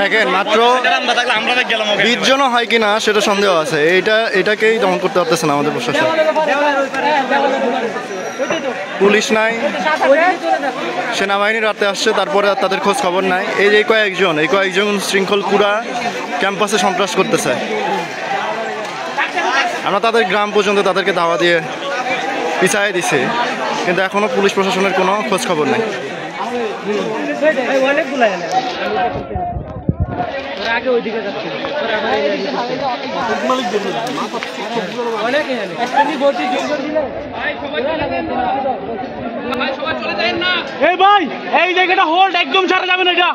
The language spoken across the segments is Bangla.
দেখেন মাত্র 20 জন হয় কিনা সেটা সন্দেহ আছে। এটাকেই দমন করতে পারতেছে না আমাদের প্রশাসন। পুলিশ নাই, সেনাবাহিনী রাতে আসছে, তারপরে তাদের খোঁজ খবর নাই। এই কয়েকজন শৃঙ্খল পুরা ক্যাম্পাসে সন্ত্রাস করতেছে। আমরা তাদের গ্রাম পর্যন্ত তাদেরকে ধাওয়া দিয়ে পিছাই দিছি, কিন্তু এখনো পুলিশ প্রশাসনের কোনো খোঁজ খবর নেই। ভাই এই জায়গাটা হোল্ড, একদম ছাড়া যাবে না এটা।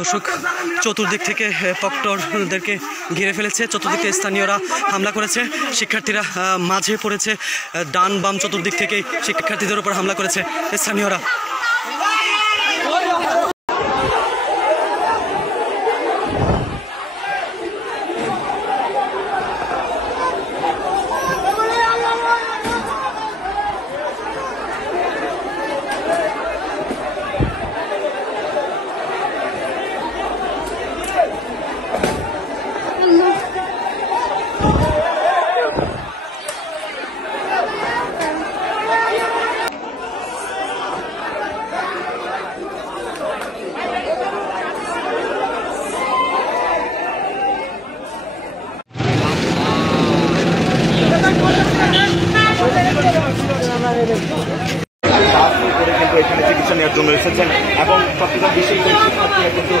দর্শক, চতুর্দিক থেকে প্রক্টরদেরকে ঘিরে ফেলেছে, চতুর্দিক থেকে স্থানীয়রা হামলা করেছে, শিক্ষার্থীরা মাঝে পড়েছে, ডান বাম চতুর্দিক থেকে শিক্ষার্থীদের উপর হামলা করেছে স্থানীয়রা। এখানে চিকিৎসা নেওয়ার জন্য এসেছেন এবং চট্টগ্রাম বিশ্ববিদ্যালয়ের শিক্ষার্থীরা কিন্তু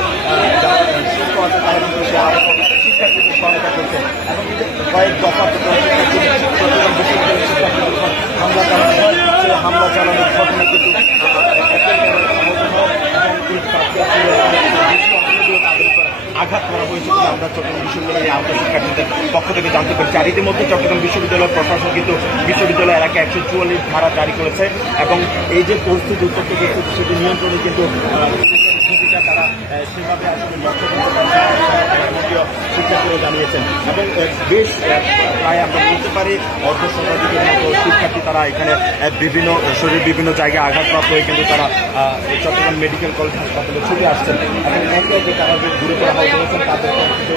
শিক্ষার্থীদের সহায়তা করছেন এবং কয়েক দফা চট্টগ্রাম বিশ্ববিদ্যালয়ের শিক্ষার্থীদের হামলা চালানো হয়। সেই হামলা চালানোর ঘটনা কিন্তু আঘাত করা হয়েছে বলে আমরা চট্টগ্রাম বিশ্ববিদ্যালয়ের আহত শিক্ষার্থীদের পক্ষ থেকে জানতে পেরেছি। আর ইতিমধ্যে চট্টগ্রাম বিশ্ববিদ্যালয়ের প্রশাসন কিন্তু বিশ্ববিদ্যালয় এলাকায় 144 ধারা জারি করেছে এবং এই যে পরিস্থিতি উত্তপ্ত পরিস্থিতি সেটি নিয়ন্ত্রণে কিন্তু তারা সেভাবে আসলে লক্ষ্য করতে পারছে শিক্ষার্থীরা জানিয়েছেন এবং বেশ প্রায় আমরা বলতে পারি অর্ধশতাধিকের মতো শিক্ষার্থী তারা এখানে বিভিন্ন জায়গায় আঘাতপ্রাপ্ত হয়ে কিন্তু তারা চট্টগ্রাম মেডিকেল কলেজ হাসপাতালে ছুটে আসছেন এবং একে একে তারা যে গুরুতর আহত হয়েছেন তাদের কিন্তু